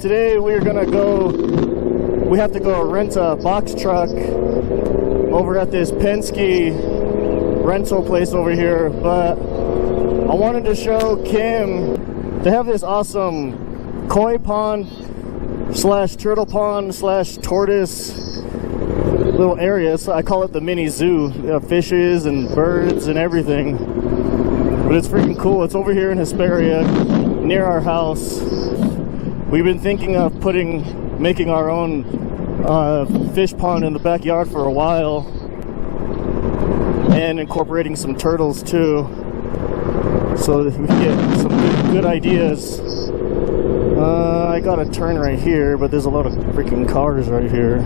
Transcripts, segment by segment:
Today we have to go rent a box truck over at this Penske rental place over here, but I wanted to show Kim, they have this awesome koi pond slash turtle pond slash tortoise little area. So I call it the mini zoo. They have fishes and birds and everything, but it's freaking cool. It's over here in Hesperia near our house. We've been thinking of making our own fish pond in the backyard for a while, and incorporating some turtles too, so that we can get some good ideas. I got a turn right here, but there's a lot of freaking cars right here.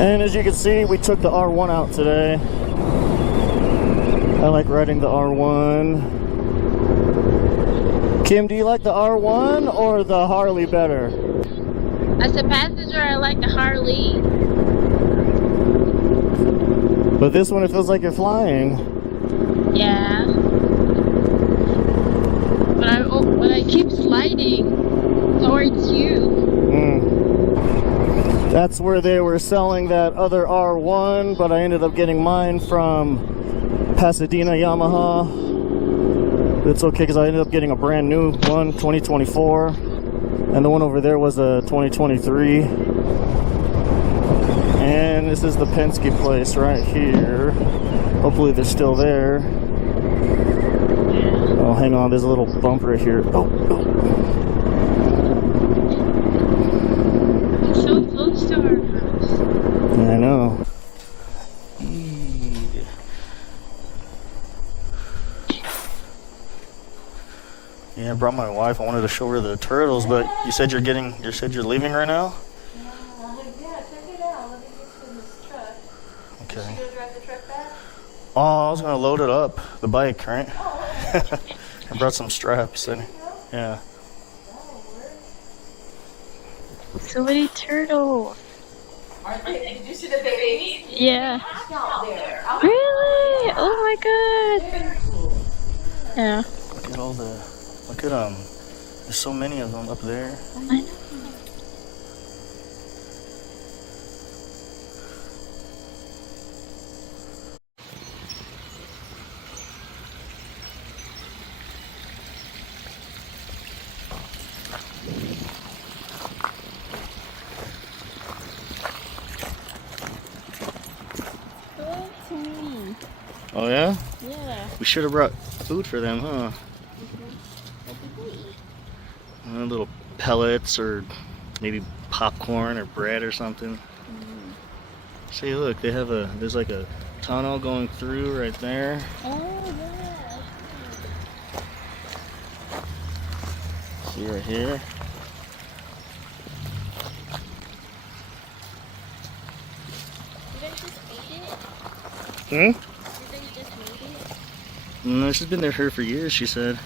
And as you can see, we took the R1 out today. I like riding the R1. Kim, do you like the R1 or the Harley better? As a passenger, I like the Harley. But this one, it feels like you're flying. Yeah. But I keep sliding towards you. That's where they were selling that other R1, but I ended up getting mine from Pasadena Yamaha. It's okay because I ended up getting a brand new one, 2024, and the one over there was a 2023. And this is the Penske place right here. Hopefully they're still there. Oh, hang on, there's a little bump right here. Oh. So close to our house. I know. Yeah, I brought my wife. I wanted to show her the turtles, but you said you're leaving right now? Yeah, check it out. Let me get to this truck. Okay. Is she gonna drive the truck back? Oh, I was gonna load it up, the bike, right? Oh, I brought some straps and yeah. So many turtles. Did you see the babies? Yeah. Out there. Really? Oh my god. Yeah. Look at there's so many of them up there. I know. Oh yeah? Yeah. We should have brought food for them, huh? Little pellets or maybe popcorn or bread or something. See, look, there's like a tunnel going through right there. Oh yeah. See right here. Did I just eat it? Hmm? Did they just made it? No, she's been there for years, she said.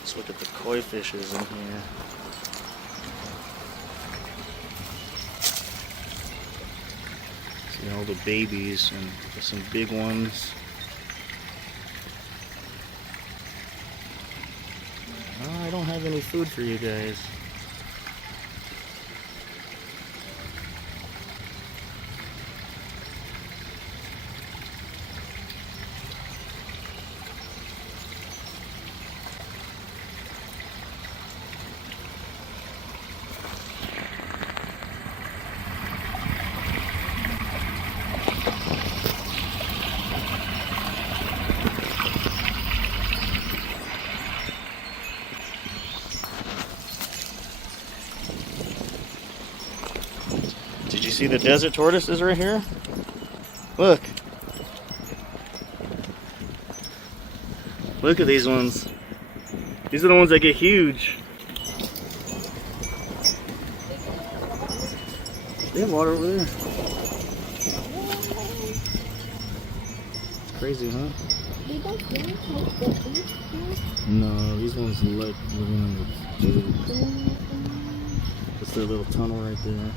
Let's look at the koi fishes in here. See all the babies and some big ones. Oh, I don't have any food for you guys. Did you see the desert tortoises right here? Look. Look at these ones. These are the ones that get huge. They have water over there. It's crazy, huh? No, these ones like living in the dirt. It's their little tunnel right there.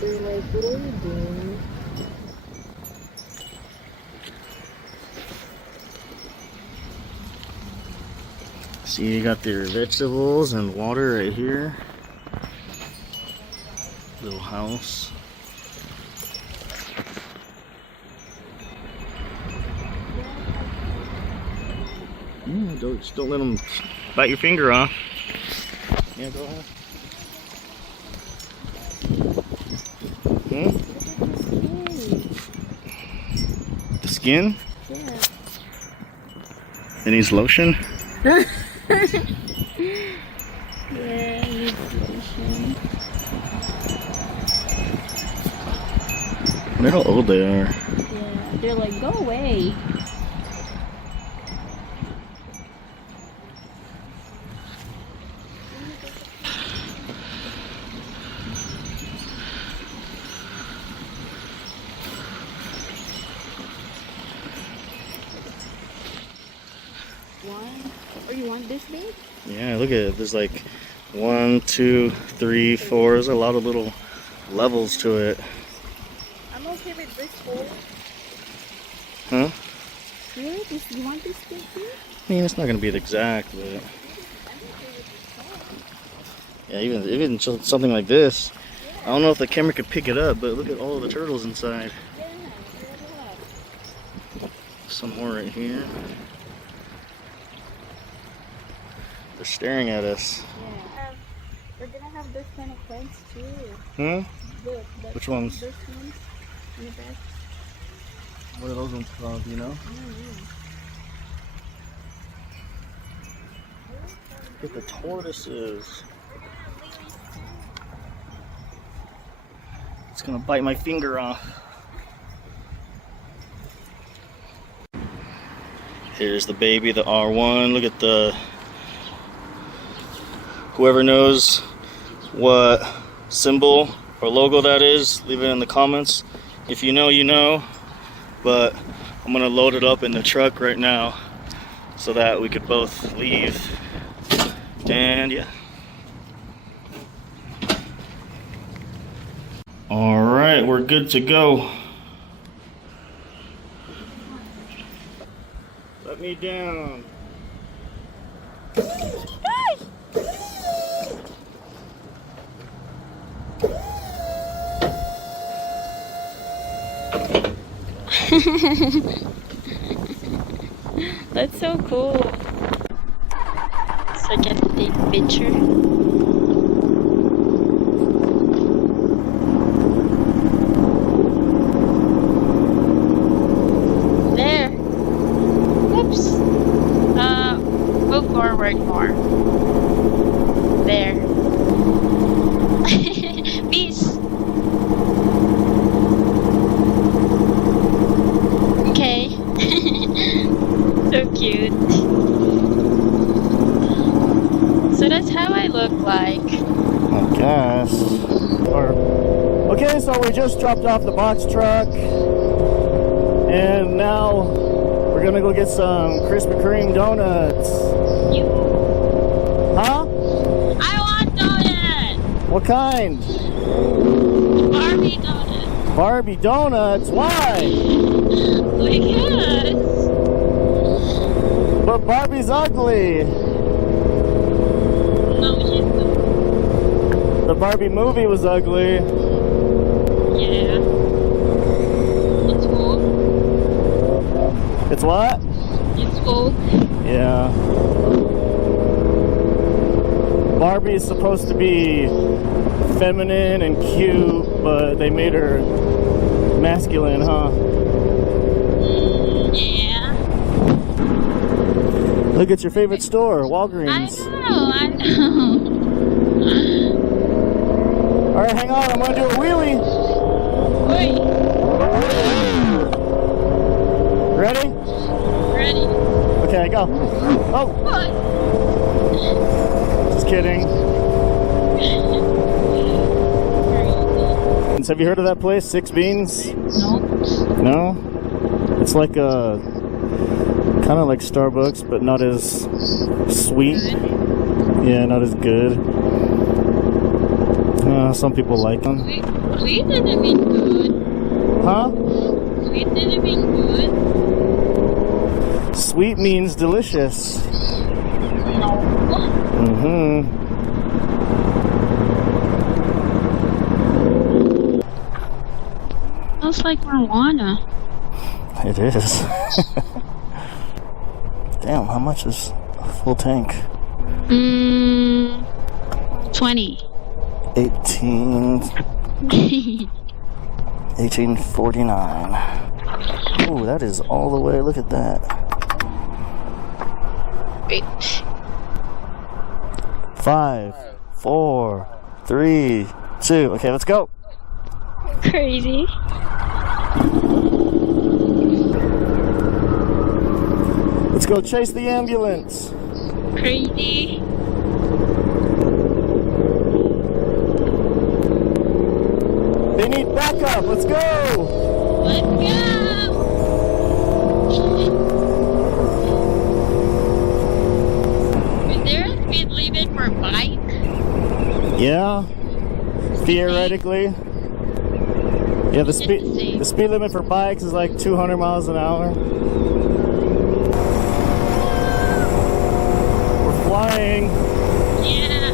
They're like, what are you doing? See, you got their vegetables and water right here. Little house. Just don't let them bite your finger off. Yeah, go ahead. The skin? Yeah. It needs lotion? Yeah, it needs lotion. Look how old they are. Yeah, they're like, go away. Oh, you want this big? Yeah, look at it. There's like 1, 2, 3, 4. There's a lot of little levels to it. I'm okay with this hole. Huh? Really? You want this big too? I mean, it's not going to be the exact, but... Yeah, even something like this. I don't know if the camera could pick it up, but look at all the turtles inside. Yeah, Some more right here. They're staring at us. yeah. We're gonna have those kind of plants too. Hmm? Look, Which ones? Those ones in the back. What are those ones called, do you know? Look at the tortoises. It's gonna bite my finger off. Here's the baby, the R1. Look at the... Whoever knows what symbol or logo that is, leave it in the comments. If you know, you know. But I'm gonna load it up in the truck right now so that we could both leave. And yeah. Alright, we're good to go. Let me down. That's so cool. So I can take a picture. There. Whoops. Move forward more. There. Peace. Okay. So cute. So that's how I look like. I guess. Okay, so we just dropped off the box truck. And now we're gonna go get some Krispy Kreme donuts. You. Huh? I want donuts. What kind? Barbie donuts. Barbie donuts? Why? Because. But Barbie's ugly. No, she's good. The Barbie movie was ugly. Yeah. It's cool. It's what? It's cool. Yeah. Barbie is supposed to be feminine and cute, but they made her masculine, huh? Yeah. Look at your favorite store, I Walgreens. know. Alright, hang on, I'm gonna do a wheelie. Wait. Ready? Ready. Okay, go. Oh, What? just kidding. Have you heard of that place, Six Beans? No. No? It's like a kind of like Starbucks, but not as sweet. Yeah, not as good. Some people like them. Sweet doesn't mean good. Huh? Sweet doesn't mean good. Sweet means delicious. No. Mm-hmm. Smells like marijuana. It is. Damn, how much is a full tank? 20. 1849. Oh, that is all the way. Look at that. Wait. 5, 4, 3, 2. Okay, let's go. Crazy. Let's go chase the ambulance. Crazy. They need backup. Let's go. Let's go. Is there a speed limit for bike? Yeah. Theoretically. Yeah, the speed limit for bikes is like 200 miles an hour. We're flying. Yeah.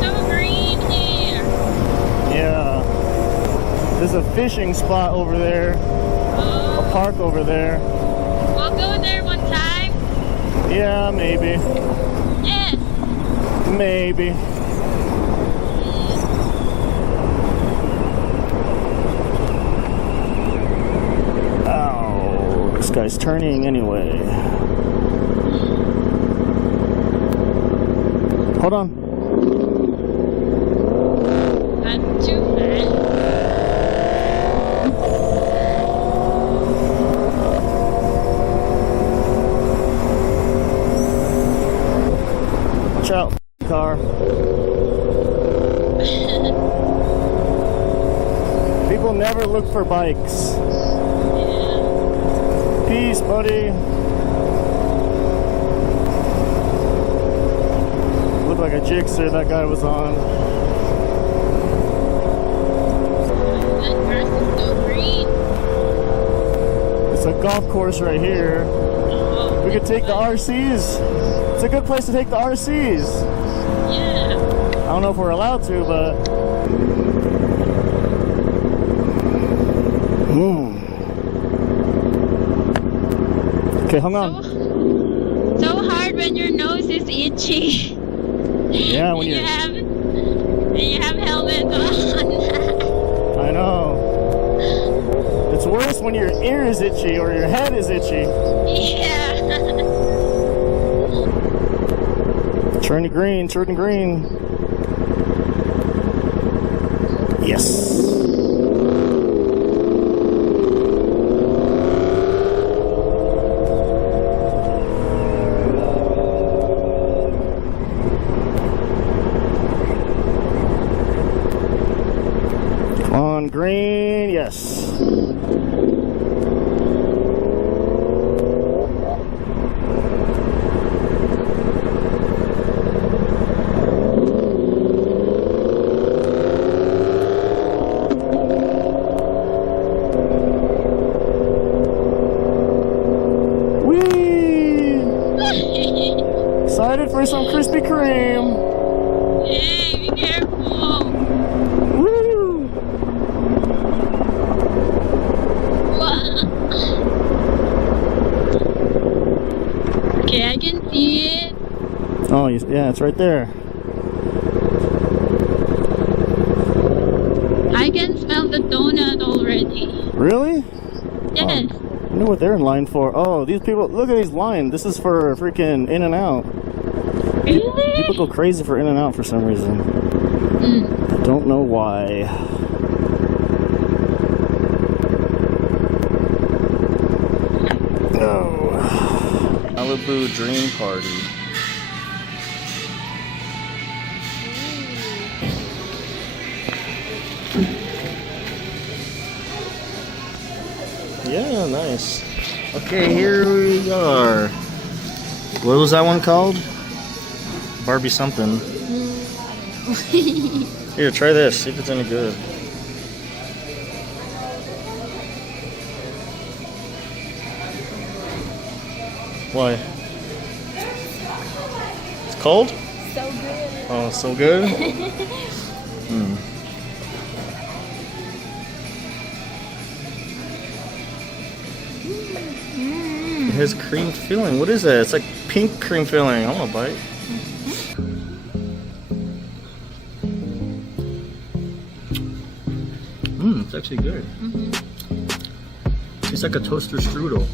So green here. Yeah. There's a fishing spot over there. Oh. A park over there. We'll go there one time. Yeah, maybe. Yes. Maybe. Oh, this guy's turning anyway. Hold on. Not too fast. Watch out, car. People never look for bikes. Yeah. Peace, buddy. Looked like a jigsaw that guy was on. That grass is so green. It's a golf course right here. Oh, We could take the RCs. It's a good place to take the RCs. yeah. I don't know if we're allowed to, but... Okay, hang on. So hard when your nose is itchy. Yeah, when and you have helmet on. I know. It's worse when your ear is itchy or your head is itchy. Yeah. Turn to green, turn to green. Yes. Come on, green, yes. Excited for some Krispy Kreme. Hey, be careful. Woo! Okay, I can see it. Oh, yeah, it's right there. I can smell the donut already. Really? Yes. I wonder what they're in line for. Oh, these people, look at these lines. This is for freaking In-N-Out. Really? People go crazy for In-N-Out for some reason. Don't know why. Oh. Malibu Dream Party. Yeah, nice. Okay, here we are. What was that one called? Barbie something. Here, try this. See if it's any good. Why? It's cold? So good. Oh, so good? It has cream filling. What is that? It's like pink cream filling. I want to bite. It's actually good. It's like a toaster strudel.